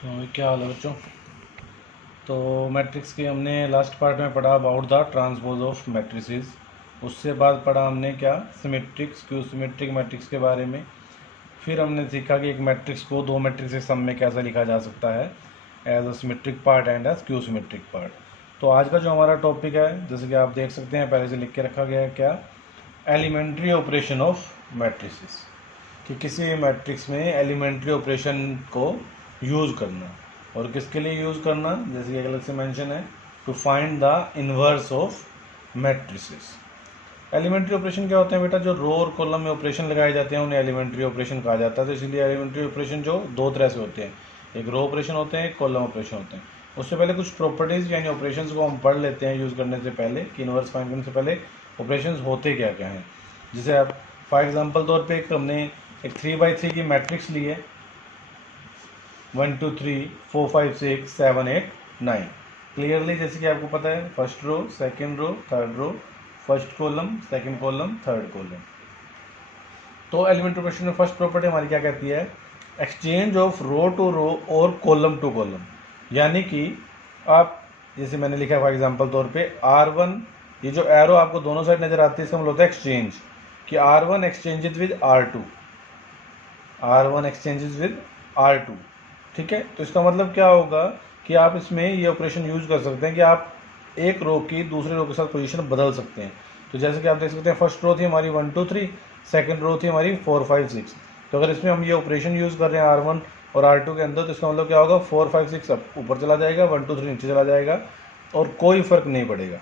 क्या हाल है बच्चों। तो मैट्रिक्स के हमने लास्ट पार्ट में पढ़ा about the transpose of matrices. उससे बाद पढ़ा हमने क्या सिमेट्रिक स्क्यू सिमेट्रिक मैट्रिक्स के बारे में। फिर हमने सीखा कि एक मैट्रिक्स को दो मैट्रिक्स के सम में कैसे लिखा जा सकता है as a symmetric part and a skew symmetric part. तो आज का जो हमारा टॉपिक है, जैसे कि आप देख सकते हैं पहले से लिख के रखा गया है, क्या एलिमेंट्री ऑपरेशन ऑफ मैट्रिसेस, कि किसी मैट्रिक्स में एलिमेंट्री ऑपरेशन को यूज़ करना। और किसके लिए यूज़ करना, जैसे कि अलग से मेंशन है, to find the inverse of matrices. Elementary operation क्या होते हैं बेटा, जो रो और कॉलम में ऑपरेशन लगाए जाते हैं उन्हें एलिमेंट्री ऑपरेशन कहा जाता है। तो इसलिए एलिमेंट्री ऑपरेशन जो दो तरह से होते हैं, एक रो ऑपरेशन होते हैं, एक कॉलम ऑपरेशन होते हैं। उससे पहले कुछ प्रॉपर्टीज़ यानी ऑपरेशंस को हम पढ़ लेते हैं यूज़ करने से पहले, कि इन्वर्स फाइंड करने से पहले ऑपरेशंस होते क्या क्या हैं। जैसे आप फॉर एग्जांपल तौर पे हमने एक 3x3 की मैट्रिक्स ली है, 1 2 3 4 5 6 7 8 9। क्लियरली जैसे कि आपको पता है, first row, second row, third row, first column, second column, third column. तो एलिमेंट्री ऑपरेशन में फर्स्ट प्रॉपर्टी हमारी क्या कहती है, exchange of row to row और कॉलम टू कॉलम। यानी कि आप, जैसे मैंने लिखा फॉर एग्जांपल तौर पे R1, ये जो एरो आपको दोनों साइड नजर आती है इसका मतलब होता है एक्सचेंज, कि R1 exchanges with R2, R1 exchanges with R2। ठीक है, तो इसका मतलब क्या होगा कि आप इसमें ये ऑपरेशन यूज कर सकते हैं कि आप एक रो की दूसरे रो के साथ पोजीशन बदल सकते हैं। तो जैसे कि आप देख सकते हैं फर्स्ट रो थी हमारी 1 2 3, सेकंड रो थी हमारी 4 5 6। तो अगर इसमें हम ये ऑपरेशन यूज कर रहे हैं R1 और R2 के अंदर, तो इसका मतलब क्या होगा, 4 5 6 अब ऊपर चला जाएगा, 1 2 3 नीचे चला जाएगा और कोई फर्क नहीं पड़ेगा।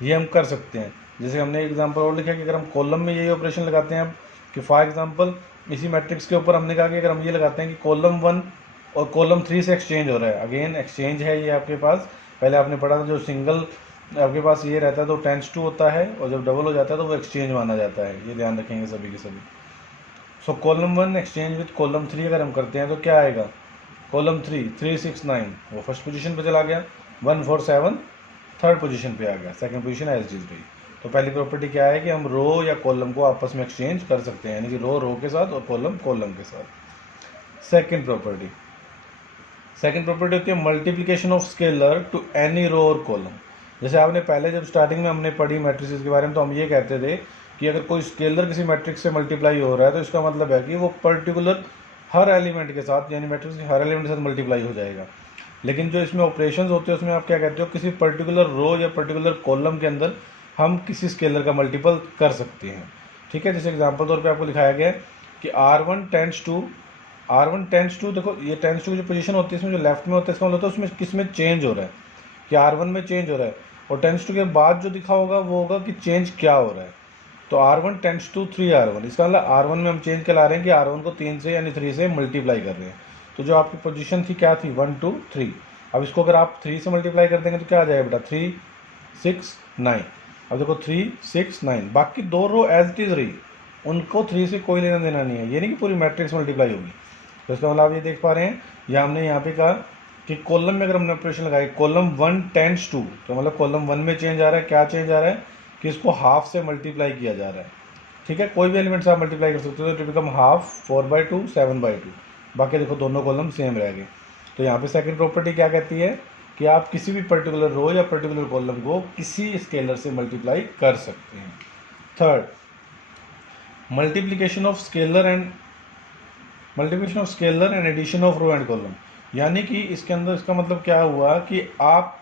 ये हम कर सकते हैं। जैसे हमने एग्जाम्पल और लिखा कि अगर हम कॉलम में यही ऑपरेशन लगाते हैं, कि फॉर एग्जांपल इसी मैट्रिक्स के ऊपर हमने कहा कि अगर हम ये लगाते हैं कि कॉलम 1 और कॉलम 3 से एक्सचेंज हो रहा है, अगेन एक्सचेंज है ये आपके पास। पहले आपने पढ़ा था जो सिंगल आपके पास ये रहता है तो टेंस टू होता है, और जब डबल हो जाता है तो वो एक्सचेंज माना जाता है। ये ध्यान रखेंगे सभी के सभी। सो कॉलम 1 एक्सचेंज विद कॉलम 3 अगर हम करते हैं तो क्या आएगा, कॉलम 3 3 6 9 वो फर्स्ट पोजीशन पे चला गया, 1 4 7 थर्ड पोजीशन पे आ गया, second position as it is रही। तो पहली प्रॉपर्टी क्या है कि हम रो या कॉलम को आपस में एक्सचेंज कर सकते हैं, यानी कि रो रो के साथ और कॉलम कॉलम के साथ। सेकंड प्रॉपर्टी होती है multiplication of scalar to any row और कॉलम। जैसे आपने पहले जब स्टार्टिंग में हमने पढ़ी मैट्रिसेस के बारे में, तो हम ये कहते थे कि अगर कोई स्केलर किसी मैट्रिक्स से मल्टीप्लाई हो रहा है तो इसका मतलब है कि वो पर्टिकुलर हर एलिमेंट के साथ, यानी मैट्रिक्स के हर एलिमेंट के साथ मल्टीप्लाई हो जाएगा। लेकिन जो इसमें ऑपरेशंस होते हैं उसमें आप क्या कहते हो, किसी पर्टिकुलर रो या पर्टिकुलर कॉलम के अंदर हम किसी स्केलर का मल्टीपल कर सकते हैं। ठीक है, जैसे एग्जांपल तौर पे आपको लिखाया गया है कि R1 टेंस टू, देखो ये टेंस टू की जो पोजीशन होती है इसमें जो लेफ्ट में होता है इसका मतलब होता है उसमें किस में चेंज हो रहा है, कि R1 में चेंज हो रहा है। और टेंस टू के बाद जो दिखा होगा वो होगा कि चेंज क्या हो रहा है। तो R1 टेंस टू 3R1, इसका मतलब R1 में हम चेंज के ला रहे हैं कि R1 को 3 से यानी 3 से मल्टीप्लाई कर रहे हैं। तो जो आपकी पोजीशन थी क्या थी, 1 2 3। अब इसको अगर आप 3 से मल्टीप्लाई कर देंगे तो क्या आ जाएगा बेटा, 3 6 9। अब देखो 3 6 9, बाकी दो रो एज इट इज रही, उनको 3 से कोई लेना देना नहीं है। ये नहीं कि पूरी मैट्रिक्स मल्टीप्लाई होगी। तो इसका मतलब आप ये देख पा रहे हैं, या हमने यहाँ पे कहा कि कॉलम में अगर हमने ऑपरेशन लगाई कॉलम 1 टेंस टू, तो मतलब कॉलम 1 में चेंज आ रहा है, क्या चेंज आ रहा है कि इसको हाफ से मल्टीप्लाई किया जा रहा है। ठीक है, कोई भी एलिमेंट से आप मल्टीप्लाई कर सकते हो, तो बिकम हाफ 4/2 7/2। बाकी देखो दोनों कॉलम सेम रह गए। तो यहाँ पे सेकंड प्रॉपर्टी क्या कहती है कि आप किसी भी पर्टिकुलर रो या पर्टिकुलर कॉलम को किसी स्केलर से मल्टीप्लाई कर सकते हैं। Third, multiplication of scalar and addition of row and column. यानी कि इसके अंदर इसका मतलब क्या हुआ कि आप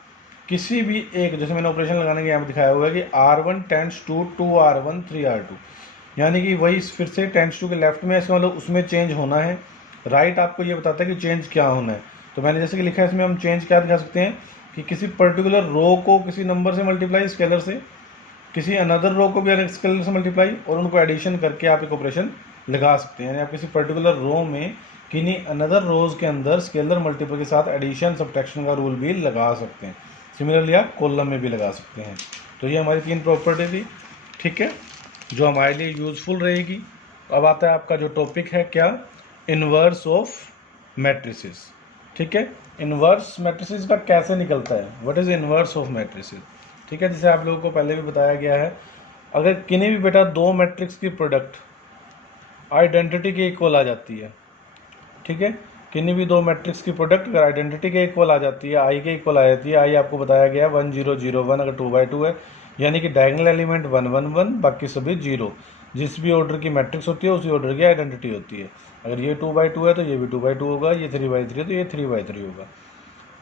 किसी भी एक, जैसे मैंने ऑपरेशन लगाने के यहाँ पे दिखाया हुआ है कि R1 tense to 2R1 3R2, यानी कि वही फिर से टेंस टू के लेफ्ट में, इसका मतलब उसमें चेंज होना है। राइट आपको ये बताता है कि चेंज क्या होना है। तो मैंने जैसे कि लिखा है इसमें हम चेंज क्या दिखा सकते हैं कि किसी पर्टिकुलर रो को किसी नंबर से मल्टीप्लाई स्केलर से, किसी अनदर रो को भी स्केलर से मल्टीप्लाई, और उनको एडिशन करके आप एक ऑपरेशन लगा सकते हैं। यानी आप किसी पर्टिकुलर रो में किन्हीं अनदर रोज के अंदर स्केलर मल्टीपल के साथ एडिशन सब्ट्रैक्शन का रूल भी लगा सकते हैं। सिमिलरली आप कॉलम में भी लगा सकते हैं। तो ये हमारी 3 प्रॉपर्टी थी, ठीक है, जो हमारे लिए यूजफुल रहेगी। अब आता है आपका जो टॉपिक है, क्या, इन्वर्स ऑफ मैट्रिसेस। ठीक है, इन्वर्स मैट्रिसेस का कैसे निकलता है, what is inverse of matrices. ठीक है, जैसे आप लोगों को पहले भी बताया गया है, अगर किन्हीं भी बेटा दो मैट्रिक्स की प्रोडक्ट आइडेंटिटी के इक्वल आ जाती है, ठीक है, किन्हीं भी दो मैट्रिक्स की प्रोडक्ट अगर आइडेंटिटी के इक्वल आ जाती है, आई के इक्वल आ जाती है, आई आपको बताया गया 1 0 0 1 अगर 2/2 है, यानी कि डायगोनल एलिमेंट 1 1 1 बाकी सभी 0, जिस भी ऑर्डर की मैट्रिक्स होती है उसी ऑर्डर की आइडेंटिटी होती है। अगर ये 2/2 है तो ये भी 2/2 होगा, ये 3/3 है तो ये 3/3 होगा।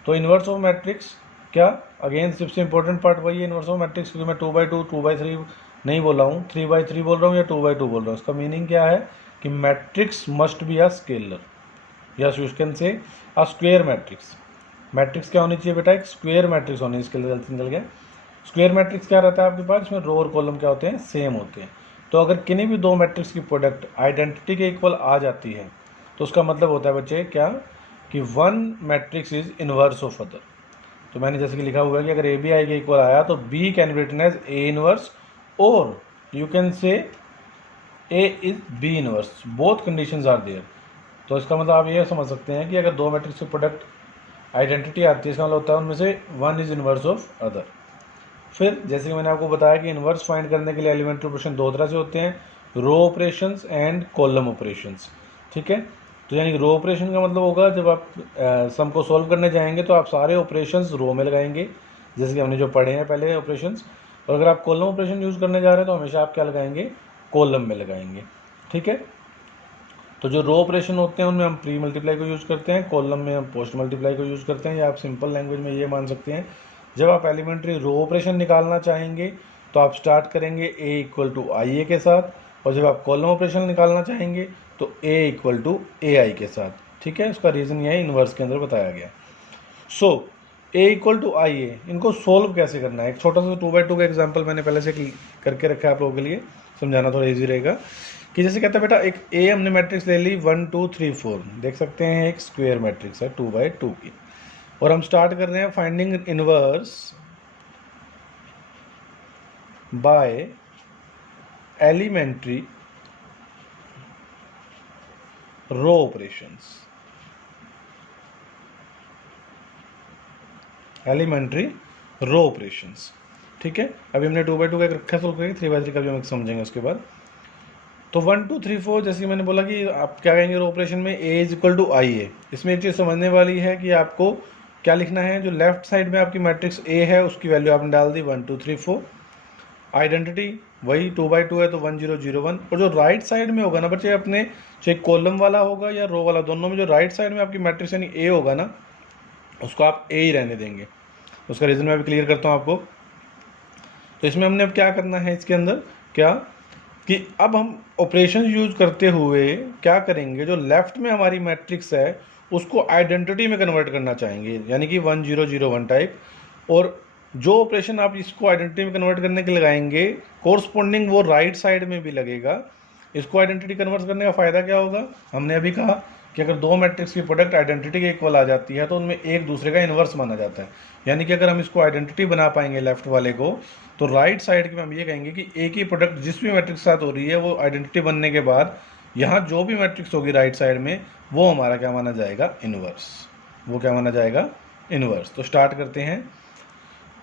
तो इन्वर्स ऑफ मैट्रिक्स क्या, अगेन सबसे इंपॉर्टेंट पार्ट वही है इन्वर्स ऑफ मैट्रिक्स, क्योंकि मैं 2/2 2/3 नहीं बोल रहा हूँ, 3/3 बोल रहा हूँ या 2/2 बोल रहा हूँ। इसका मीनिंग क्या है कि matrix must be a scalar, या you can say a square matrix. Matrix क्या होनी चाहिए बेटा, एक स्क्वेयर मैट्रिक्स होनी है, इसके लिए गलती निकल गया। स्क्वेयर मैट्रिक्स क्या रहता है आपके पास, इसमें रो और कॉलम क्या होते हैं, सेम होते हैं। तो अगर किन्हीं भी दो मैट्रिक्स की प्रोडक्ट आइडेंटिटी के इक्वल आ जाती है तो उसका मतलब होता है बच्चे क्या, कि one matrix is inverse of other. तो मैंने जैसे कि लिखा हुआ है कि अगर ए बी आई के इक्वल आया तो B can be written as A inverse, और you can say A is B inverse, both conditions are there. तो इसका मतलब आप ये समझ सकते हैं कि अगर दो मैट्रिक्स की प्रोडक्ट आइडेंटिटी आती है, इसका मतलब होता है उनमें से one is inverse of other. फिर जैसे कि मैंने आपको बताया कि इन्वर्स फाइंड करने के लिए एलिमेंट्री ऑपरेशन दो तरह से होते हैं, रो ऑपरेशंस एंड कॉलम ऑपरेशंस। ठीक है, तो यानी रो ऑपरेशन का मतलब होगा जब आप सम को सॉल्व करने जाएंगे तो आप सारे ऑपरेशंस रो में लगाएंगे, जैसे कि हमने जो पढ़े हैं पहले ऑपरेशंस। और अगर आप कॉलम ऑपरेशन यूज़ करने जा रहे हैं तो हमेशा आप क्या लगाएंगे, कॉलम में लगाएंगे। ठीक है, तो जो रो ऑपरेशन होते हैं उनमें हम प्री मल्टीप्लाई को यूज़ करते हैं, कॉलम में हम पोस्ट मल्टीप्लाई को यूज़ करते हैं, या आप सिंपल लैंग्वेज में ये मान सकते हैं जब आप एलिमेंट्री रो ऑपरेशन निकालना चाहेंगे तो आप स्टार्ट करेंगे ए इक्वल टू आई ए के साथ, और जब आप कॉलम ऑपरेशन निकालना चाहेंगे तो ए इक्वल टू ए आई के साथ। ठीक है, उसका रीज़न यह इन्वर्स के अंदर बताया गया। सो ए इक्वल टू आई ए, इनको सोल्व कैसे करना है, एक छोटा सा 2/2 का एग्जाम्पल मैंने पहले से करके रखा है आप लोगों के लिए, समझाना थोड़ा ईजी रहेगा। कि जैसे कहता है बेटा एक ए हमने मैट्रिक्स ले ली 1 2 3 4, देख सकते हैं एक स्क्वायर मैट्रिक्स है 2/2 की, और हम स्टार्ट कर रहे हैं finding inverse by elementary row operations, elementary row operations. ठीक है, अभी हमने 2/2 का एक रखा सोल्व करेंगे, 3/3 का भी हम समझेंगे उसके बाद। तो 1 2 3 4 जैसे मैंने बोला कि आप क्या कहेंगे रो ऑपरेशन में, ए इज इक्वल टू आई ए। इसमें एक चीज़ समझने वाली है कि आपको क्या लिखना है, जो लेफ्ट साइड में आपकी मैट्रिक्स ए है उसकी वैल्यू आपने डाल दी 1 2 3 4, आइडेंटिटी वही 2/2 है तो 1 0 0 1, और जो राइट साइड में होगा ना बच्चे अपने, चाहे कॉलम वाला होगा या रो वाला, दोनों में जो राइट साइड में आपकी मैट्रिक्स यानी ए होगा ना, उसको आप ए ही रहने देंगे। उसका रीज़न मैं अभी क्लियर करता हूँ आपको। तो इसमें हमने अब क्या करना है, इसके अंदर क्या कि अब हम ऑपरेशन यूज करते हुए क्या करेंगे, जो लेफ्ट में हमारी मैट्रिक्स है उसको आइडेंटिटी में कन्वर्ट करना चाहेंगे, यानी कि 1 0 0 1 टाइप। और जो ऑपरेशन आप इसको आइडेंटिटी में कन्वर्ट करने के लगाएंगे कोरस्पॉन्डिंग वो राइट साइड में भी लगेगा। इसको आइडेंटिटी कन्वर्ट करने का फ़ायदा क्या होगा, हमने अभी कहा कि अगर दो मैट्रिक्स की प्रोडक्ट आइडेंटिटी के इक्वल आ जाती है तो उनमें एक दूसरे का इन्वर्स माना जाता है। यानी कि अगर हम इसको आइडेंटिटी बना पाएंगे लेफ्ट वाले को, तो राइट साइड के में हम ये कहेंगे कि एक ही प्रोडक्ट जिस भी मैट्रिक्स के साथ हो रही है वो आइडेंटिटी बनने के बाद यहाँ जो भी मैट्रिक्स होगी राइट साइड में वो हमारा क्या माना जाएगा, इन्वर्स। वो क्या माना जाएगा, इन्वर्स। तो स्टार्ट करते हैं।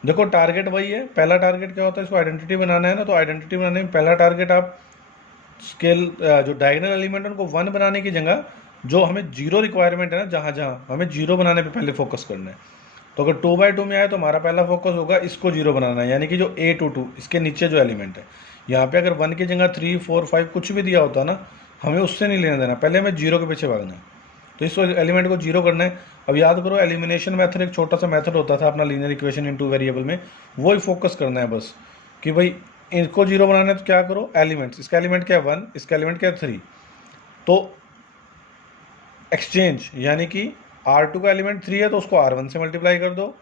देखो टारगेट वही है, पहला टारगेट क्या होता है, इसको आइडेंटिटी बनाना है ना, तो आइडेंटिटी बनाने में पहला टारगेट आप स्केल जो डायगोनल एलिमेंट है उनको 1 बनाने की जगह जो हमें 0 रिक्वायरमेंट है ना, जहाँ जहाँ हमें 0 बनाने पे पहले फोकस करना है। तो अगर 2/2 में आए तो हमारा पहला फोकस होगा इसको 0 बनाना है, यानी कि जो A to 2 इसके नीचे जो एलिमेंट है, यहाँ पे अगर 1 की जगह 3 4 5 कुछ भी दिया होता ना, हमें उससे नहीं लेना देना, पहले हमें 0 के पीछे भागना है। तो इस एलिमेंट को 0 करना है। अब याद करो एलिमिनेशन मेथड एक छोटा सा मेथड होता था अपना लीनियर इक्वेशन इन 2 वेरिएबल में, वही फोकस करना है बस कि भाई इनको 0 बनाना है। तो क्या करो, एलिमेंट्स, इसका एलिमेंट क्या है 1, इसका एलिमेंट क्या है 3, तो एक्सचेंज, यानी कि R2 का एलिमेंट 3 है तो उसको R1 से मल्टीप्लाई कर दो,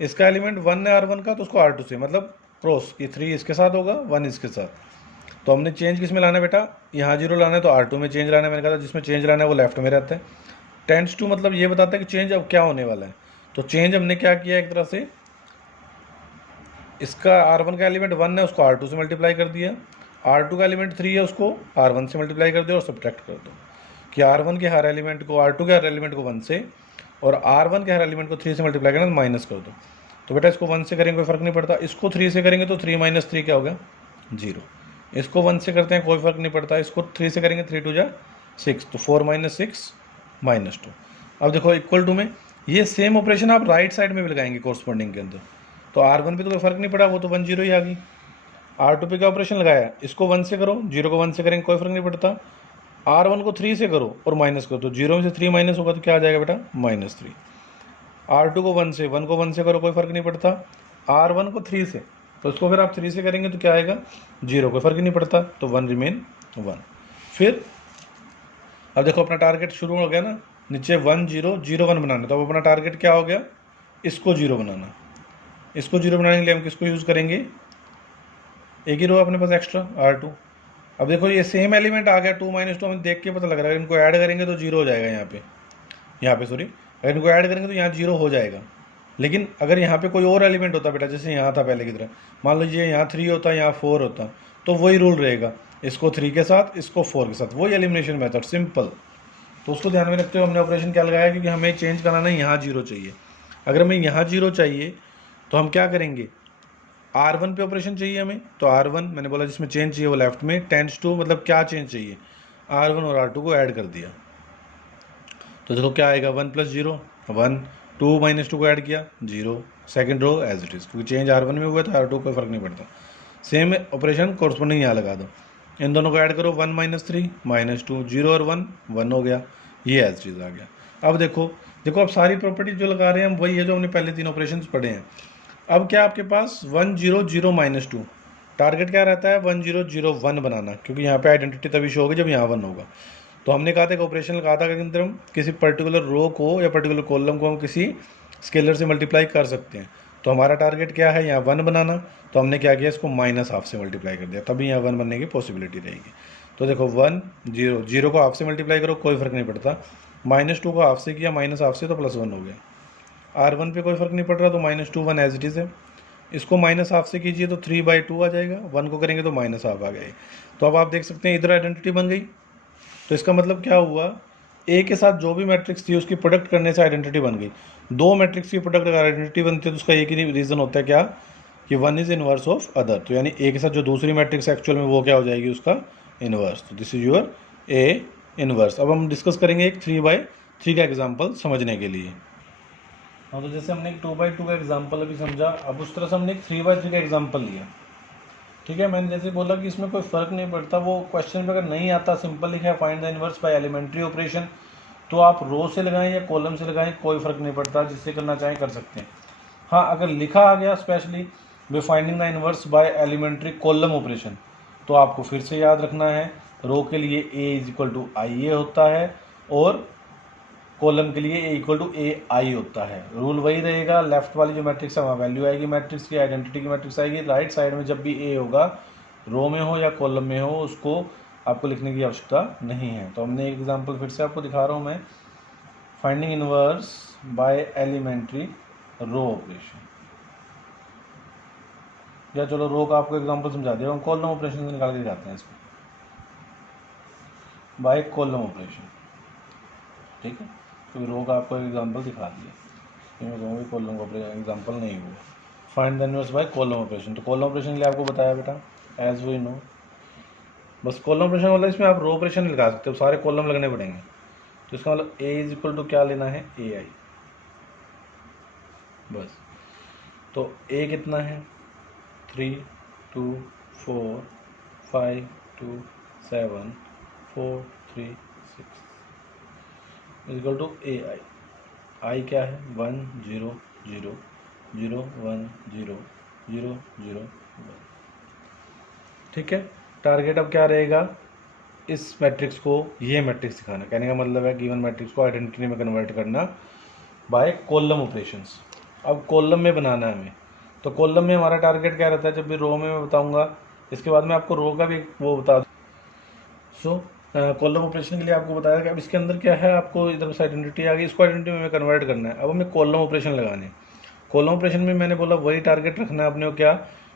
इसका एलिमेंट 1 है R1 का तो उसको R2 से, मतलब क्रॉस, ये 3 इसके साथ होगा 1 इसके साथ। तो हमने चेंज किस में लाना है बेटा, यहाँ 0 लाना है तो R2 में चेंज लाना है। मैंने कहा था जिसमें चेंज लाना है वो लेफ्ट में रहता है। टेंड्स टू मतलब ये बताता है कि चेंज अब क्या होने वाला है। तो चेंज हमने क्या किया, एक तरह से इसका R1 का एलिमेंट 1 है उसको R2 से मल्टीप्लाई कर दिया, R2 का एलिमेंट 3 है उसको R1 से मल्टीप्लाई कर दिया और सब्ट्रैक्ट कर दो कि R1 के हर एलिमेंट को R2 के हर एलिमेंट को 1 से और R1 के हर एलिमेंट को 3 से मल्टीप्लाई करना तो माइनस कर दो। तो बेटा इसको 1 से करेंगे कोई फ़र्क नहीं पड़ता, इसको 3 से करेंगे तो 3 - 3 क्या हो गया 0, इसको 1 से करते हैं कोई फ़र्क नहीं पड़ता, इसको 3 से करेंगे 3 2 जा 6 तो 4 - 6 - 2। अब देखो इक्वल टू में ये सेम ऑपरेशन आप राइट साइड में भी लगाएंगे कोर्सपॉन्डिंग के अंदर, तो R1 पे तो कोई फर्क नहीं पड़ा, वो तो 1 0 ही आ गई। R2 पे क्या ऑपरेशन लगाया, इसको 1 से करो, 0 को 1 से करेंगे कोई फर्क नहीं पड़ता। R1 को 3 से करो और माइनस करो, तो 0 में से 3 माइनस होगा तो क्या आ जाएगा बेटा, -3। R2 को 1 से, 1 को 1 से करो कोई फर्क नहीं पड़ता। R1 को 3 से, तो इसको अगर आप 3 से करेंगे तो क्या आएगा, 0, कोई फर्क नहीं पड़ता, तो 1 रिमेन 1। फिर अब देखो अपना टारगेट शुरू हो गया ना, नीचे 1 0 0 1 बनाना, तो अब अपना टारगेट क्या हो गया, इसको 0 बनाना। इसको 0 बनाने के लिए हम किसको यूज़ करेंगे, एक ही रो अपने पास एक्स्ट्रा R2। अब देखो ये सेम एलिमेंट आ गया, 2 - 2 हमें देख के पता लग रहा है, इनको ऐड करेंगे तो 0 हो जाएगा यहाँ पे सॉरी, अगर इनको ऐड करेंगे तो यहाँ 0 हो जाएगा। लेकिन अगर यहाँ पे कोई और एलिमेंट होता बेटा, जैसे यहाँ था पहले की तरह, मान लीजिए यहाँ 3 होता, यहाँ 4 होता, तो वही रूल रहेगा, इसको 3 के साथ, इसको 4 के साथ, वही एलिमिनेशन मेथड, सिंपल। तो उसको ध्यान में रखते हुए हमने ऑपरेशन क्या लगाया, क्योंकि हमें चेंज कराना है, यहाँ 0 चाहिए। अगर हमें यहाँ 0 चाहिए तो हम क्या करेंगे, R1 पे ऑपरेशन चाहिए हमें, तो R1 मैंने बोला जिसमें चेंज चाहिए वो लेफ्ट में, टेंड्स टू मतलब क्या चेंज चाहिए, R1 और R2 को ऐड कर दिया, तो देखो क्या आएगा, 1 + 0 1, 2 - 2 को ऐड किया 0, second row as it is, क्योंकि चेंज R1 में हुआ तो R2 कोई फर्क नहीं पड़ता। सेम ऑपरेशन कोरस्पोंडिंग यहाँ लगा दो, इन दोनों को ऐड करो, 1 - 3 -2, 0 और 1 1 हो गया, ये एज इट इज़ आ गया। अब देखो अब सारी प्रॉपर्टी जो लगा रहे हैं हम वही है जो हमने पहले 3 ऑपरेशन पढ़े हैं। अब क्या आपके पास 1 0 0 -2, टारगेट क्या रहता है, 1 0 0 1 बनाना, क्योंकि यहाँ पे आइडेंटिटी तभी शो होगी जब यहाँ 1 होगा। तो हमने कहा था कि ऑपरेशन लगा था कि अंदर हम किसी पर्टिकुलर रो को या पर्टिकुलर कॉलम को हम किसी स्केलर से मल्टीप्लाई कर सकते हैं। तो हमारा टारगेट क्या है, यहाँ 1 बनाना, तो हमने क्या किया, इसको -1/2 से मल्टीप्लाई कर दिया, तभी यहाँ 1 बनने की पॉसिबिलिटी रहेगी। तो देखो 1 0 0 को 1/2 से मल्टीप्लाई करो कोई फर्क नहीं पड़ता, -2 को 1/2 से किया, -1/2 से तो +1 हो गया। R1 पे कोई फर्क नहीं पड़ रहा, तो -2 1 एज इट इज़ है। इसको -1/2 से कीजिए तो 3/2 आ जाएगा, 1 को करेंगे तो -1/2 आ गया। तो अब आप देख सकते हैं इधर आइडेंटिटी बन गई, तो इसका मतलब क्या हुआ, ए के साथ जो भी मैट्रिक्स थी उसकी प्रोडक्ट करने से आइडेंटिटी बन गई। दो मैट्रिक्स की प्रोडक्ट अगर आइडेंटिटी बनती है तो उसका एक ही रीज़न होता है क्या, कि 1 इज़ इनवर्स ऑफ अदर, तो यानी ए के साथ जो दूसरी मैट्रिक्स एक्चुअल में वो क्या हो जाएगी, उसका इनवर्स। तो this is your A inverse. अब हम डिस्कस करेंगे एक 3/3 का एग्जाम्पल समझने के लिए। हाँ, तो जैसे हमने एक 2/2 का एग्जाम्पल अभी समझा, अब उस तरह से हमने एक 3/3 का एग्जाम्पल लिया। ठीक है, मैंने जैसे बोला कि इसमें कोई फ़र्क नहीं पड़ता, वो क्वेश्चन पे अगर नहीं आता, सिंपल लिखा है find the inverse by elementary operation, तो आप रो से लगाएं या कॉलम से लगाएं कोई फ़र्क नहीं पड़ता, जिससे करना चाहें कर सकते हैं। हाँ, अगर लिखा आ गया specially by finding the inverse by elementary column operation, तो आपको फिर से याद रखना है, रो के लिए A = IA होता है और कॉलम के लिए A = AI होता है। रूल वही रहेगा, लेफ्ट वाली जो मैट्रिक्स है वहाँ वैल्यू आएगी मैट्रिक्स की, आइडेंटिटी की मैट्रिक्स आएगी, राइट साइड में जब भी A होगा, रो में हो या कॉलम में हो, उसको आपको लिखने की आवश्यकता नहीं है। तो हमने एक एग्जांपल फिर से आपको दिखा रहा हूँ मैं, finding inverse by elementary row operation, या चलो रो का आपको एग्जांपल समझा दिया, हम कॉलम ऑपरेशन से निकाल के दिखाते हैं इसको, बाय कॉलम ऑपरेशन। ठीक है, तो रो का आपको एग्जांपल दिखा दिया, मैं कहूँगी कॉलम का एग्जांपल नहीं हुआ। Find the inverse by column operation, तो कॉलम ऑपरेशन के लिए आपको बताया बेटा, एज वी नो, बस कॉलम ऑपरेशन मतलब इसमें आप रो ऑपरेशन नहीं लगा सकते, सारे कॉलम लगने पड़ेंगे। तो इसका मतलब A = क्या लेना है, AI, बस। तो A कितना है, 3 2 4 5 2 7 4 3 6 = AI। I क्या है, 1 0 0 0 1 0 0 0 1। ठीक है, टारगेट अब क्या रहेगा, इस मैट्रिक्स को ये मैट्रिक्स दिखाना, कहने का मतलब है गिवन मैट्रिक्स को आइडेंटिटी में कन्वर्ट करना बाय कॉलम ऑपरेशंस। अब कॉलम में बनाना है हमें, तो कॉलम में हमारा टारगेट क्या रहता है, जब भी रो में मैं बताऊंगा, इसके बाद में आपको रो का भी वो बता दूँ। सो कॉलम ऑपरेशन के लिए आपको बताया कि अब इसके अंदर क्या है, आपको इधर से आइडेंटिटी आ गई, इसको आइडेंटिटी में कन्वर्ट करना है। अब हमें कॉलम ऑपरेशन लगाने, कॉलम ऑपरेशन में मैंने बोला वही टारगेट रखना है अपने को, क्या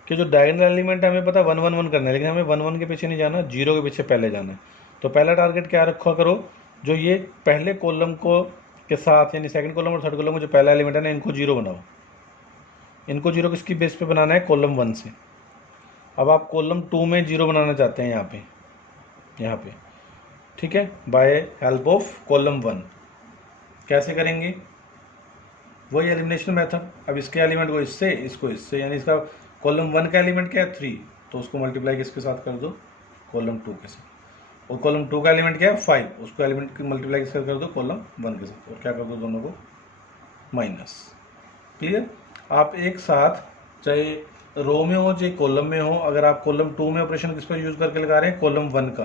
कि जो डायगोनल एलिमेंट है हमें पता 1 1 1 करना है, लेकिन हमें 1 1 के पीछे नहीं जाना, 0 के पीछे पहले जाना है। तो पहला टारगेट क्या रखा करो, जो ये पहले कॉलम को के साथ, यानी सेकंड कॉलम और थर्ड कॉलम में जो पहला एलिमेंट है ना, इनको 0 बनाओ। इनको 0 किसकी बेस पे बनाना है, कॉलम 1 से। अब आप कॉलम 2 में 0 बनाना चाहते हैं यहाँ पे, ठीक है, बाय हेल्प ऑफ कॉलम 1। कैसे करेंगे? वही एलिमिनेशन मेथड। अब इसके एलिमेंट को इससे, इसको इससे, यानी इसका कॉलम 1 का एलिमेंट क्या है 3, तो उसको मल्टीप्लाई किसके साथ कर दो? कॉलम 2 के साथ। और कॉलम 2 का एलिमेंट क्या है 5, उसको एलिमेंट की मल्टीप्लाई किसके साथ कर दो? कॉलम 1 के साथ। और क्या कर दो? दोनों को माइनस। क्लियर? आप एक साथ चाहे रो में हो चाहे कॉलम में हो, अगर आप कॉलम 2 में ऑपरेशन किस पर यूज करके लगा रहे हैं? कॉलम 1 का,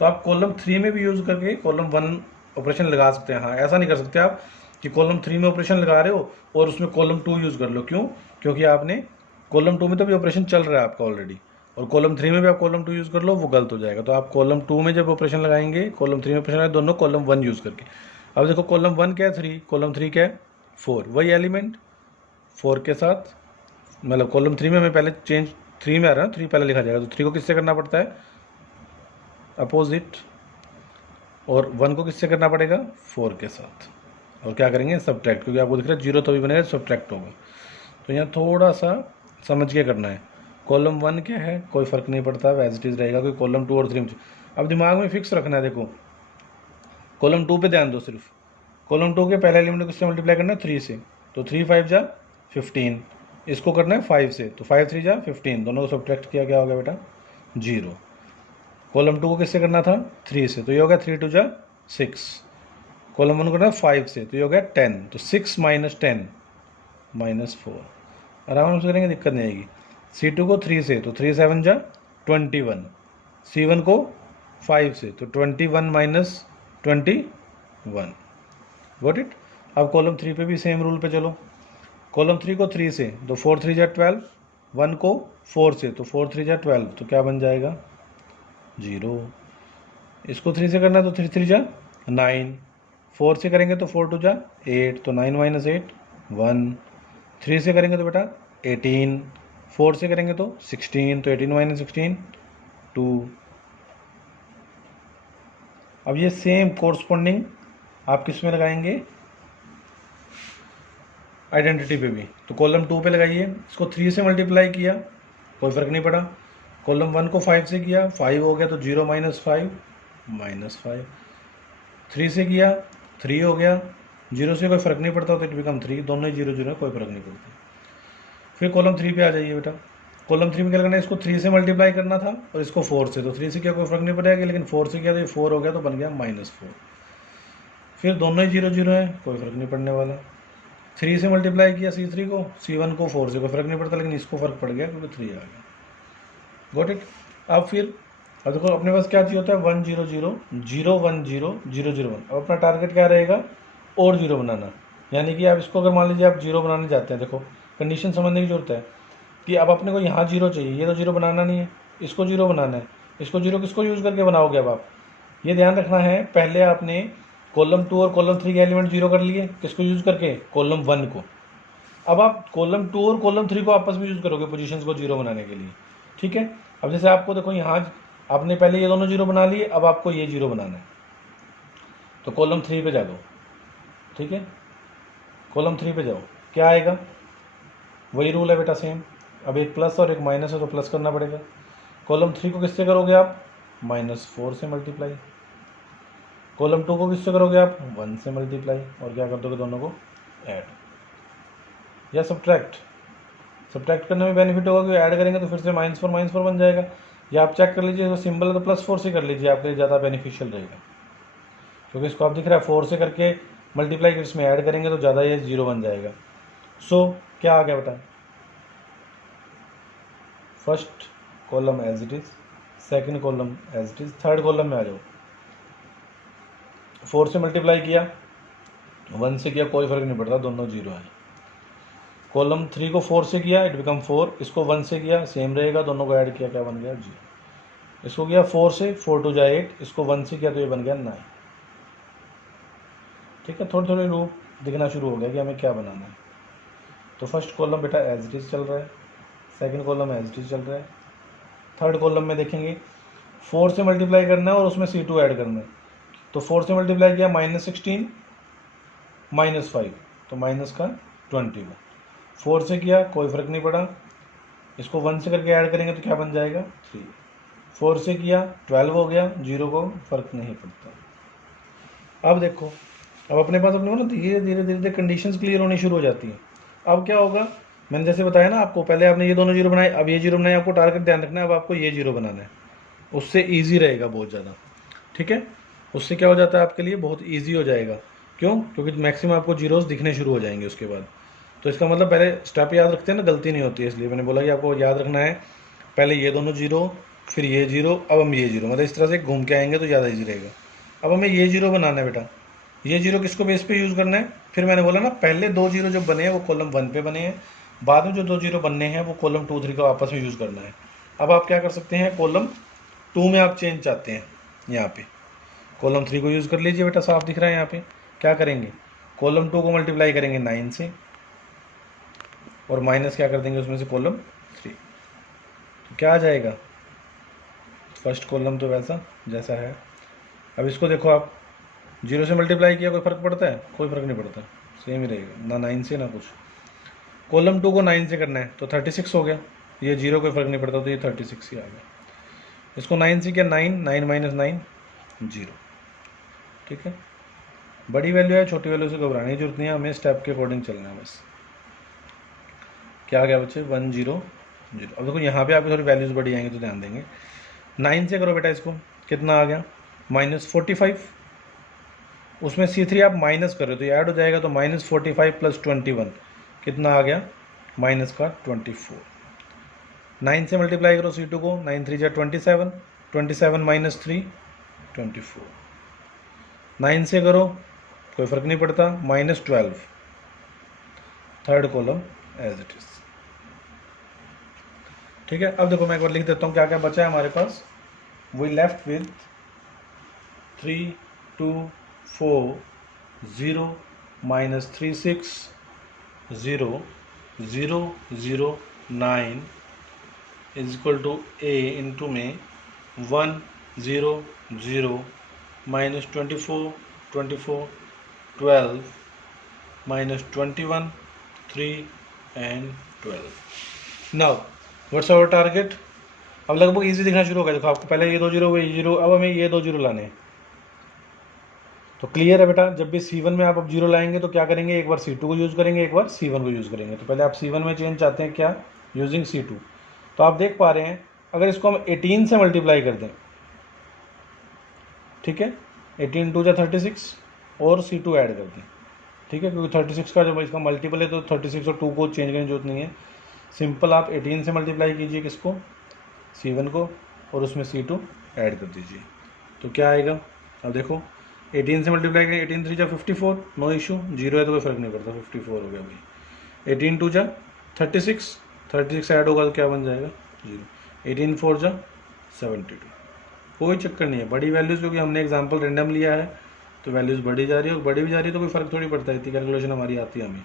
तो आप कॉलम 3 में भी यूज करके कॉलम 1 ऑपरेशन लगा सकते हैं। हाँ, ऐसा नहीं कर सकते आप कि कॉलम 3 में ऑपरेशन लगा रहे हो और उसमें कॉलम 2 यूज कर लो। क्यों? क्योंकि आपने कॉलम 2 में तो भी ऑपरेशन चल रहा है आपका ऑलरेडी, और कॉलम 3 में भी आप कॉलम 2 यूज कर लो, वो गलत हो जाएगा। तो आप कॉलम 2 में जब ऑपरेशन लगाएंगे, कॉलम 3 में ऑपरेशन लगाएंगे, दोनों कॉलम 1 यूज करके। अब देखो कॉलम 1 क्या है 3, कॉलम 3 क्या है 4, वही एलिमेंट 4 के साथ, मतलब कॉलम 3 में हमें पहले चेंज 3 में आ रहा है, 3 पहले लिखा जाएगा, तो 3 को किससे करना पड़ता है? अपोजिट। और 1 को किससे करना पड़ेगा? 4 के साथ। और क्या करेंगे? सब्ट्रैक्ट, क्योंकि आपको दिख रहा है 0 तो भी बनेगा, सब्ट्रैक्ट होगा। तो यहाँ थोड़ा सा समझ के करना है। कॉलम 1 क्या है, कोई फर्क नहीं पड़ता, एज इट इज रहेगा, क्योंकि कॉलम 2 और 3 में अब दिमाग में फिक्स रखना है। देखो कॉलम 2 पे ध्यान दो सिर्फ। कॉलम 2 के पहले एलिमेंट को किससे मल्टीप्लाई करना है? 3 से, तो 3 5 जा 15, इसको करना है 5 से, तो 5 3 जा 15, दोनों को सब्ट्रैक्ट किया, क्या हो गया बेटा? 0। कॉलम 2 को किससे करना था? 3 से, तो ये हो गया 3 2 जा 6। कॉलम 1 को करना है 5 से, तो ये हो गया 10, तो 6 - 10 -4। आराम से करेंगे, दिक्कत नहीं आएगी। C2 को 3 से, तो 3 7 जा 21। C1 को 5 से, तो 21 - 21। Got it? अब कॉलम 3 पे भी सेम रूल पे चलो। कॉलम 3 को 3 से, तो 4 3 जा 12, 1 को 4 से, तो 4 3 जा 12, तो क्या बन जाएगा? 0। इसको 3 से करना है, तो 3 3 जा 9, 4 से करेंगे तो 4 2 जा 8, तो 9 - 8 1, 3 से करेंगे तो बेटा 18, 4 से करेंगे तो 16, तो 18 - 16 2। अब ये सेम कोरस्पॉन्डिंग आप किस में लगाएंगे? आइडेंटिटी पे भी। तो कॉलम 2 पे लगाइए, इसको 3 से मल्टीप्लाई किया, कोई फर्क नहीं पड़ा। कॉलम 1 को 5 से किया, 5 हो गया, तो 0 - 5 -5। 3 से किया, 3 हो गया, 0 से कोई फर्क नहीं पड़ता, तो इट बिकम 3, दोनों ही 0 0 है, कोई फर्क नहीं पड़ता। फिर कॉलम 3 पे आ जाइए बेटा। कॉलम 3 में क्या करना है? इसको 3 से मल्टीप्लाई करना था और इसको 4 से, तो 3 से किया कोई फर्क नहीं पड़ेगा, लेकिन 4 से किया तो ये 4 हो गया, तो बन गया -4। फिर दोनों ही 0 0 है, कोई फर्क नहीं पड़ने वाला। 3 से मल्टीप्लाई किया C3 को, C1 को 4 से, कोई फर्क नहीं पड़ता, लेकिन इसको फर्क पड़ गया क्योंकि 3 आ गया। Got it? अब फिर अब देखो अपने पास क्या चाहिए होता है? 1 0 0 0 1 0 0 0 1। अब अपना टारगेट क्या रहेगा? और 0 बनाना। यानी कि आप इसको अगर मान लीजिए आप 0 बनाने जाते हैं, देखो कंडीशन समझने की जरूरत है कि अब अपने को यहाँ 0 चाहिए, ये तो 0 बनाना नहीं है, इसको 0 बनाना है। इसको 0 किसको यूज़ करके बनाओगे? अब आप ये ध्यान रखना है, पहले आपने कॉलम 2 और कॉलम 3 के एलिमेंट 0 कर लिए, किसको यूज़ करके? कॉलम 1 को। अब आप कॉलम 2 और कॉलम 3 को आपस में यूज़ करोगे पोजीशंस को 0 बनाने के लिए। ठीक है? अब जैसे आपको देखो यहाँ आपने पहले ये दोनों 0 बना लिए, अब आपको ये 0 बनाना है, तो कॉलम 3 पे जा दो। ठीक है? कॉलम 3 पे जाओ, क्या आएगा? वही रूल है बेटा सेम। अब एक प्लस और एक माइनस है, तो प्लस करना पड़ेगा। कॉलम 3 को किससे करोगे आप? -4 से मल्टीप्लाई। कॉलम 2 को किससे करोगे आप? 1 से मल्टीप्लाई। और क्या कर दोगे? दोनों को ऐड या सब्ट्रैक्ट। सब्ट्रैक्ट करने में बेनिफिट होगा कि ऐड करेंगे तो फिर से -4 बन जाएगा। या आप चेक कर लीजिए, तो सिंबल है तो +4 से कर लीजिए, आपके लिए ज़्यादा बेनिफिशियल रहेगा, क्योंकि इसको आप दिख रहा है 4 से करके मल्टीप्लाई, इसमें ऐड करेंगे तो ज़्यादा ये 0 बन जाएगा। सो क्या आ गया बेटा? First column as it is, second column as it is, third column में आ जाओ। 4 से मल्टीप्लाई किया, 1 से किया, कोई फर्क नहीं पड़ता, दोनों 0 है। कॉलम 3 को 4 से किया, इट बिकम 4, इसको 1 से किया, सेम रहेगा, दोनों को ऐड किया, क्या बन गया? 0। इसको किया 4 से, 4 2 जा 8, इसको 1 से किया तो ये बन गया 9। ठीक है? थोड़ी थोड़ी रूप दिखना शुरू हो गया कि हमें क्या बनाना है। तो फर्स्ट कॉलम बेटा एज इट इज चल रहा है, second column as it is चल रहा है। थर्ड कॉलम में देखेंगे 4 से मल्टीप्लाई करना है और उसमें C2 ऐड करना है। तो 4 से मल्टीप्लाई किया, -16 -5, तो माइनस का 21। 4 से किया, कोई फर्क नहीं पड़ा, इसको 1 से करके ऐड करेंगे तो क्या बन जाएगा? 3। 4 से किया, 12 हो गया, 0 को फर्क नहीं पड़ता। अब देखो अब अपने पास अपने को ना धीरे धीरे धीरे धीरे कंडीशंस क्लियर होनी शुरू हो जाती हैं। अब क्या होगा, मैंने जैसे बताया ना आपको, पहले आपने ये दोनों जीरो बनाए, अब ये जीरो बनाए, आपको टारगेट ध्यान रखना है, अब आपको ये जीरो बनाना है, उससे ईजी रहेगा बहुत ज़्यादा। ठीक है, उससे क्या हो जाता है आपके लिए, बहुत ईजी हो जाएगा। क्यों? क्योंकि मैक्सिमम आपको जीरोस दिखने शुरू हो जाएंगे उसके बाद। तो इसका मतलब पहले स्टेप याद रखते हैं ना, गलती नहीं होती है, इसलिए मैंने बोला कि आपको याद रखना है पहले ये दोनों जीरो, फिर ये जीरो, अब हम ये जीरो, मतलब इस तरह से घूम के आएंगे तो ज़्यादा ईजी रहेगा। अब हमें ये जीरो बनाना है बेटा, ये जीरो किसको बेस पे यूज़ करना है, फिर मैंने बोला ना पहले दो जीरो जो बने हैं वो कॉलम 1 पे बने हैं, बाद में जो दो जीरो बनने हैं वो कॉलम 2 3 को आपस में यूज़ करना है। अब आप क्या कर सकते हैं, कॉलम 2 में आप चेंज चाहते हैं, यहाँ पे कॉलम 3 को यूज़ कर लीजिए बेटा, साफ दिख रहा है यहाँ पे। क्या करेंगे, कॉलम 2 को मल्टीप्लाई करेंगे 9 से, और माइनस क्या कर देंगे उसमें से कॉलम 3, तो क्या आ जाएगा, फर्स्ट कॉलम तो वैसा जैसा है। अब इसको देखो आप, जीरो से मल्टीप्लाई किया कोई फ़र्क पड़ता है, कोई फ़र्क नहीं पड़ता, सेम ही रहेगा, ना 9 से ना कुछ। कॉलम 2 को 9 से करना है तो 36 हो गया, ये जीरो कोई फ़र्क नहीं पड़ता, तो ये 36 ही आ गया। इसको 9 से क्या, 9 9 माइनस 9 0। ठीक है, बड़ी वैल्यू है, छोटी वैल्यू से घबराने की जरूरत नहीं है, हमें स्टेप के अकॉर्डिंग चलना है बस। क्या आ गया बच्चे, 1 0 0। अब देखो यहाँ पे आपकी थोड़ी वैल्यूज़ बड़ी आएंगी तो ध्यान देंगे। 9 से करो बेटा इसको, कितना आ गया, -45, उसमें C3 आप माइनस कर रहे हो तो ये ऐड हो जाएगा, तो -45 + 21 कितना आ गया, माइनस का 24। 9 से मल्टीप्लाई करो C2 को, 9 3 27, 27 माइनस 3 24। 9 से करो कोई फ़र्क नहीं पड़ता, -12, third column as it is. ठीक है, अब देखो मैं एक बार लिख देता हूँ क्या क्या बचा है हमारे पास। We left with 3 2 4 0 -36 0 0 0 9 is equal to A into में 1 0 0 -24 24 12 -21 3 and 12। Now what's our target. अब लगभग इजी दिखना शुरू हो गया, देखो आपको पहले ये दो जीरो हुए, ये जीरो, अब हमें ये दो जीरो लाने हैं। तो क्लियर है बेटा, जब भी C1 में आप अब जीरो लाएंगे तो क्या करेंगे, एक बार C2 को यूज़ करेंगे, एक बार C1 को यूज़ करेंगे। तो पहले आप C1 में चेंज चाहते हैं क्या, यूजिंग C2। तो आप देख पा रहे हैं अगर इसको हम 18 से मल्टीप्लाई कर दें, ठीक है, 18 2 36 और C2 ऐड कर दें, ठीक है, क्योंकि 36 का जब इसका मल्टीपल है तो 36 और 2 को चेंज करने की जरूरत नहीं है। सिंपल आप 18 से मल्टीप्लाई कीजिए किसको, C1 को, और उसमें C2 ऐड कर दीजिए, तो क्या आएगा। अब देखो 18 से मल्टीप्लाई करें, 18 3 जा 54, नो इशू, जीरो है तो कोई फ़र्क नहीं पड़ता, 54 हो गया भाई। 18 2 जा 36, 36 ऐड होगा तो क्या बन जाएगा, 0। 18 4 जा 72, कोई चक्कर नहीं है, बड़ी वैल्यूज़, क्योंकि हमने एग्जाम्पल रेंडम लिया है तो वैल्यूज़ बढ़ी जा रही है, और बढ़ी भी जा रही है तो कोई फ़र्क थोड़ी पड़ता है, इतनी कैलकुलेशन हमारी आती है हमें।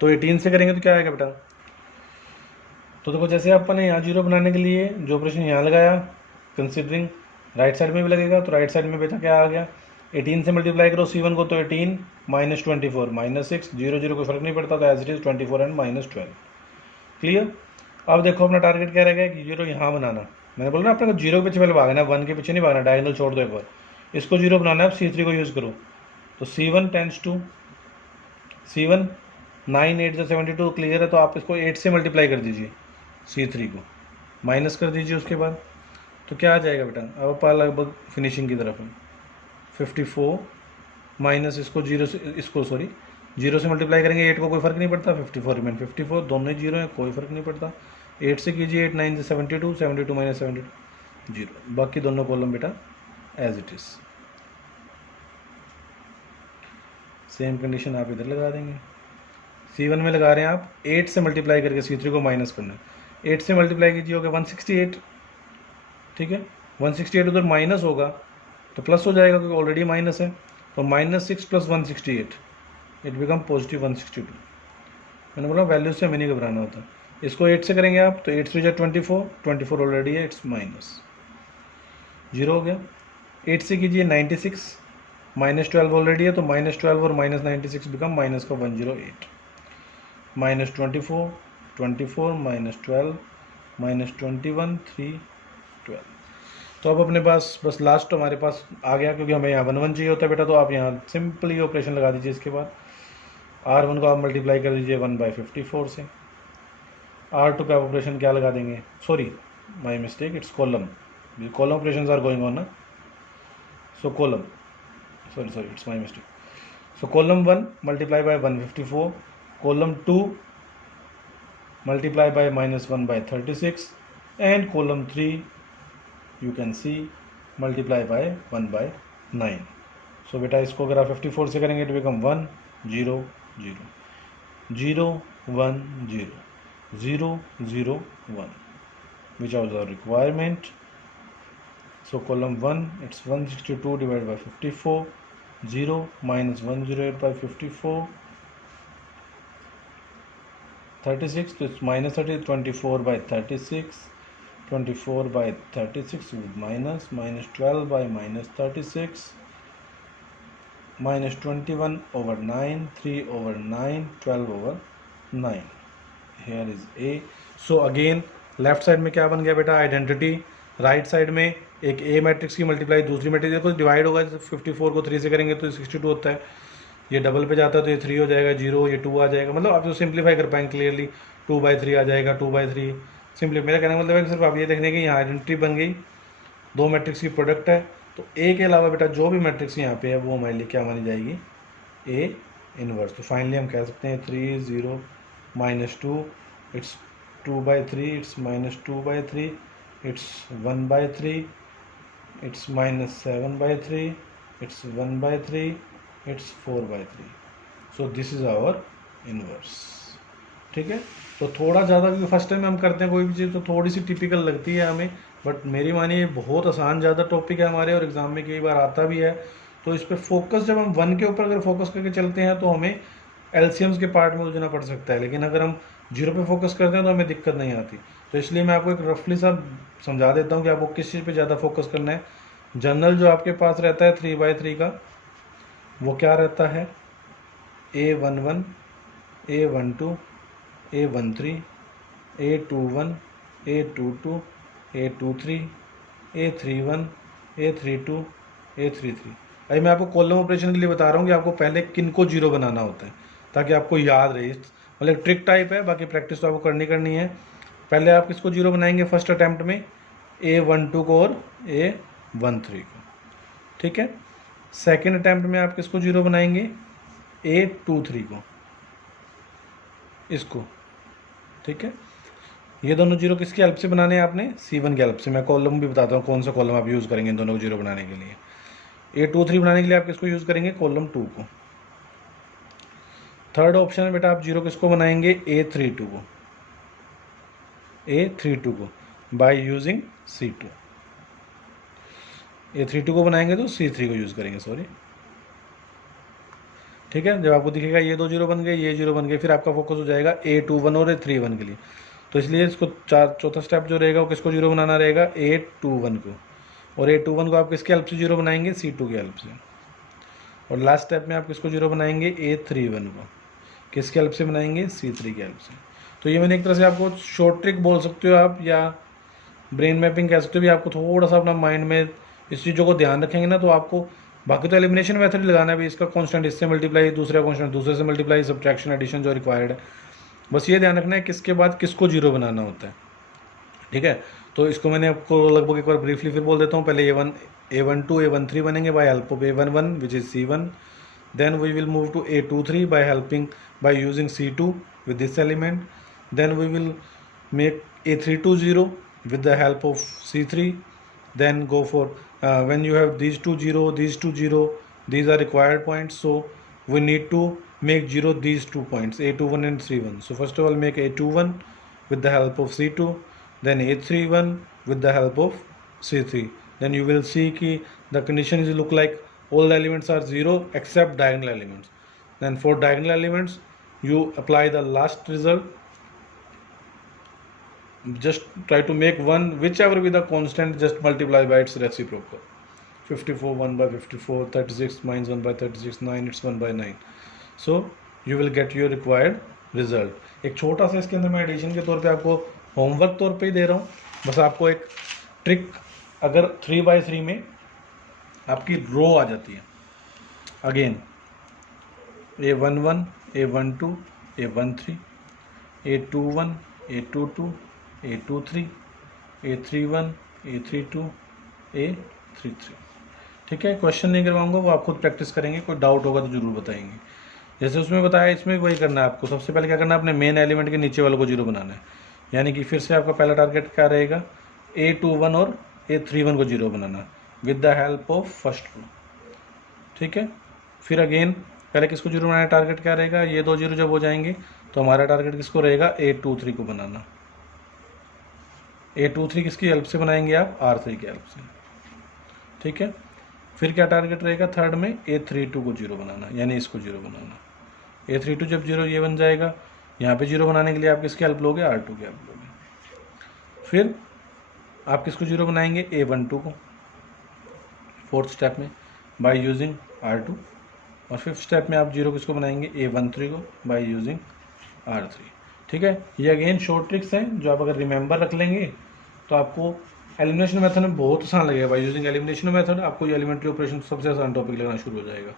तो 18 से करेंगे तो क्या आएगा बेटा, तो देखो जैसे अपन ने यहाँ जीरो बनाने के लिए जो ऑपरेशन यहाँ लगाया, कंसिडरिंग राइट साइड में भी लगेगा, तो राइट साइड में बेटा क्या आ गया, 18 से मल्टीप्लाई करो C1 को, तो 18 -24 -6 0 0 कोई फ़र्क नहीं पड़ता, तो as it is 24 and -12। Clear. अब देखो अपना टारगेट क्या रहेगा कि जीरो यहाँ बनाना, मैंने बोला ना अपने को जीरो के पीछे पहले भागना, 1 के पीछे नहीं भागना, डायगोनल छोड़ दो एक बार, इसको जीरो बनाना है, अब C3 को यूज़ करो, तो C1 tense to C1 9 8 72, clear है, तो आप इसको 8 से मल्टीप्लाई कर दीजिए, C3 को माइनस कर दीजिए उसके बाद, तो क्या आ जाएगा बेटा, अब अपन लगभग फिनिशिंग की तरफ है। 54 माइनस इसको जीरो से, इसको सॉरी जीरो से मल्टीप्लाई करेंगे, 8 को कोई फ़र्क नहीं पड़ता, 54 रिमेन 54, दोनों ही जीरो हैं, कोई फ़र्क नहीं पड़ता। 8 से कीजिए, 8 9 से 72, 72 माइनस 72 जीरो, बाकी दोनों कॉलम बेटा as it is. Same condition आप इधर लगा देंगे, C1 में लगा रहे हैं आप, 8 से मल्टीप्लाई करके C3 को माइनस करना है, 8 से मल्टीप्लाई कीजिए होगा 168, ठीक है, 168 उधर माइनस होगा तो प्लस हो जाएगा क्योंकि ऑलरेडी माइनस है, तो -6 + 168 इट बिकम +162। मैंने बोला वैल्यू से हमें नहीं घबराना होता। इसको 8 से करेंगे आप, तो 8 3 जा 24, 24 ऑलरेडी है, इट्स माइनस 0 हो गया। 8 से कीजिए 96, -12 ऑलरेडी है, तो -12 और -96 बिकम माइनस का 108, -24 24 -12 -21 3 12। तो अब अपने पास बस लास्ट हमारे पास आ गया, क्योंकि हमें यहाँ 1 1 चाहिए होता है बेटा, तो आप यहाँ सिंपली ऑपरेशन लगा दीजिए। इसके बाद R1 को आप मल्टीप्लाई कर दीजिए 1/54 से। R2 का ऑपरेशन क्या लगा देंगे, sorry my mistake, it's column, column operation are going on ना, so column, sorry it's my mistake. So column 1 multiply by 154, column 2 multiply by -1/36, and column 3 you can see multiply by 1/9. So बेटा इसको अगर आप 54 से करेंगे तो become 1 0 0 0 1 0 0 0 1, which was our requirement. So column 1 it's 162 divided by 54, 0 minus 108 by 54, 36, so it's minus 30, 24 by 36, 24 by 36 with minus 12 by minus 36, minus 21 over 9, 3 over 9, 12 over 9. Here is A. So again left side में क्या बन गया बेटा, identity. Right side में एक ए matrix की multiply दूसरी matrix, देखो डिवाइड होगा, 54 को 3 से करेंगे तो 62 होता है, ये डबल पे जाता है तो ये 3 हो जाएगा, 0 ये 2 आ जाएगा, मतलब आप जो सिंप्लीफाई कर पाएंगे क्लियरली 2/3 आ जाएगा, 2/3 सिंपली। मेरा कहने का मतलब है कि सिर्फ आप ये देखने की यहाँ आइडेंटिटी बन गई, दो मैट्रिक्स की प्रोडक्ट है, तो ए के अलावा बेटा जो भी मैट्रिक्स यहाँ पे है वो हमारे लिए क्या मानी जाएगी, ए इनवर्स। तो फाइनली हम कह सकते हैं 3 0 -2 it's 2/3, it's -2/3, it's 1/3, it's -7/3, it's 1/3, it's 4/3. So this is our inverse. ठीक है, तो थोड़ा ज़्यादा, क्योंकि फर्स्ट टाइम हम करते हैं कोई भी चीज़ तो थोड़ी सी टिपिकल लगती है हमें, बट मेरी मानिए बहुत आसान ज़्यादा टॉपिक है हमारे, और एग्ज़ाम में कई बार आता भी है। तो इस पर फोकस, जब हम 1 के ऊपर अगर फोकस करके चलते हैं तो हमें एलसीएम्स के पार्ट में उलझना पड़ सकता है, लेकिन अगर हम 0 पे फोकस करते हैं तो हमें दिक्कत नहीं आती। तो इसलिए मैं आपको एक रफली सा समझा देता हूँ कि आपको किस चीज़ पे ज़्यादा फोकस करना है। जनरल जो आपके पास रहता है 3/3 का, वो क्या रहता है, A11, A12, A13, A21, A22, A23, A31, A32, A33। अभी मैं आपको कॉलम ऑपरेशन के लिए बता रहा हूँ कि आपको पहले किन को 0 बनाना होता है, ताकि आपको याद रहे। मतलब ट्रिक टाइप है, बाकी प्रैक्टिस तो आपको करनी है। पहले आप किसको 0 बनाएंगे फर्स्ट अटैम्प्ट में, A12 को और A13 को, ठीक है। सेकेंड अटैम्प्ट में आप किसको 0 बनाएंगे, A23 को, इसको, ठीक है। ये दोनों 0 किसकी हेल्प से बनाने हैं आपने, C1 की हेल्प से। मैं कॉलम भी बताता हूँ कौन सा कॉलम आप यूज़ करेंगे इन दोनों को 0 बनाने के लिए। A23 बनाने के लिए आप किसको यूज़ करेंगे, कॉलम 2 को। थर्ड ऑप्शन है बेटा, आप 0 किसको बनाएंगे, A32 को, A32 को बाय यूजिंग C2। A32 को बनाएंगे तो C3 को यूज़ करेंगे, सॉरी, ठीक है। जब आपको दिखेगा ये 2 0 बन गए, ये 0 बन गए, फिर आपका फोकस हो जाएगा A21 और A31 के लिए। तो इसलिए इसको चौथा स्टेप जो रहेगा वो किसको 0 बनाना रहेगा, A21 को, और A21 को आप किसके हेल्प से 0 बनाएंगे, C2 की हेल्प से। और लास्ट स्टेप में आप किसको 0 बनाएंगे, A31 को, किसके हेल्प से बनाएंगे, C3 की हेल्प से। तो ये मैंने एक तरह से आपको शॉर्ट ट्रिक बोल सकते हो आप, या ब्रेन मैपिंग कह सकते हो भी। आपको थोड़ा सा अपना माइंड में इस चीज़ों को ध्यान रखेंगे ना, तो आपको बाकी तो एलिमिनेशन मेथड लगाना है भी, इसका कांस्टेंट इससे मल्टीप्लाई, दूसरा कांस्टेंट दूसरे से मल्टीप्लाई, सब्ट्रैक्शन एडिशन जो रिक्वायर्ड है, बस ये ध्यान रखना है किसके बाद किसको 0 बनाना होता है, ठीक है। तो इसको मैंने आपको लगभग एक बार ब्रीफली फिर बोल देता हूँ। पहले A1, A12, A13 बनेंगे by help of A11 which is C1, then we will move to A23 by using C2 with this element, then we will make A32 0 with the help of C3, then go for when you have these two 0, these are required points, so we need to make 0 these 2 points, A21 and C1. So first of all make A21 with the help of C2, then A31 with the help of C3. Then you will see ki the condition is look like all the elements are 0 except diagonal elements. Then for diagonal elements you apply the last result, just try to make one whichever be the constant, just multiply by its reciprocal. 54 1/54, 36 minus 1/36, 9, it's 1/9. So you will get your required result। एक छोटा सा इसके अंदर मैं addition के तौर पे आपको होमवर्क तौर पे ही दे रहा हूँ, बस आपको एक ट्रिक अगर 3x3 में आपकी रो आ जाती है, again A11, A12, A13, A21, A22, A23, A31, A32, A33, ठीक है। क्वेश्चन नहीं करवाऊंगा, वो आप खुद प्रैक्टिस करेंगे, कोई डाउट होगा तो जरूर बताएंगे। जैसे उसमें बताया, इसमें वही करना है आपको। सबसे पहले क्या करना है, अपने मेन एलिमेंट के नीचे वालों को जीरो बनाना है, यानी कि फिर से आपका पहला टारगेट क्या रहेगा, A21 और A31 को जीरो बनाना with the help of first row, ठीक है। फिर अगेन पहले किसको जीरो बनाना है, टारगेट क्या रहेगा, ये दो जीरो जब हो जाएंगे तो हमारा टारगेट किसको रहेगा, A23 को बनाना। A23 किसकी हेल्प से बनाएंगे आप, R3 की हेल्प से, ठीक है। फिर क्या टारगेट रहेगा थर्ड में, A32 को जीरो बनाना, यानी इसको जीरो बनाना। A32 जब जीरो ये बन जाएगा, यहाँ पे जीरो बनाने के लिए आप किसकी हेल्प लोगे, R2 की हेल्प लोगे। फिर आप किसको जीरो बनाएंगे, A12 को फोर्थ स्टेप में बाय यूजिंग R2, और फिफ्थ स्टेप में आप जीरो किसको बनाएंगे, A13 को बाय यूजिंग R3, ठीक है। ये अगेन शॉर्ट ट्रिक्स हैं जो आप अगर रिमेंबर रख लेंगे तो आपको एलिमिनेशन मेथड में बहुत आसान लगेगा। बाय यूजिंग एलिमिनेशन मेथड आपको ये एलिमेंट्री ऑपरेशन सबसे आसान टॉपिक लगना शुरू हो जाएगा।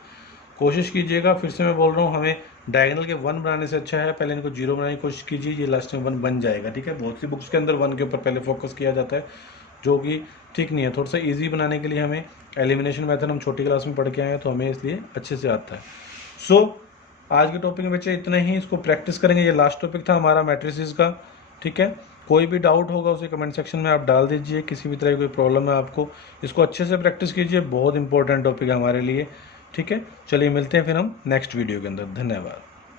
कोशिश कीजिएगा, फिर से मैं बोल रहा हूँ, हमें डायगोनल के 1 बनाने से अच्छा है पहले इनको जीरो बनाने की कोशिश कीजिए, ये लास्ट में 1 बन जाएगा, ठीक है। बहुत सी बुक्स के अंदर 1 के ऊपर पहले फोकस किया जाता है, जो कि ठीक नहीं है। थोड़ा सा ईजी बनाने के लिए हमें एलिमिनेशन मेथड हम छोटी क्लास में पढ़ के आए हैं, तो हमें इसलिए अच्छे से आता है। सो आज के टॉपिक में बच्चे इतना ही, इसको प्रैक्टिस करेंगे। ये लास्ट टॉपिक था हमारा मैट्रिसेस का, ठीक है। कोई भी डाउट होगा उसे कमेंट सेक्शन में आप डाल दीजिए, किसी भी तरह की कोई प्रॉब्लम है आपको, इसको अच्छे से प्रैक्टिस कीजिए, बहुत इंपॉर्टेंट टॉपिक है हमारे लिए, ठीक है। चलिए मिलते हैं फिर हम नेक्स्ट वीडियो के अंदर। धन्यवाद।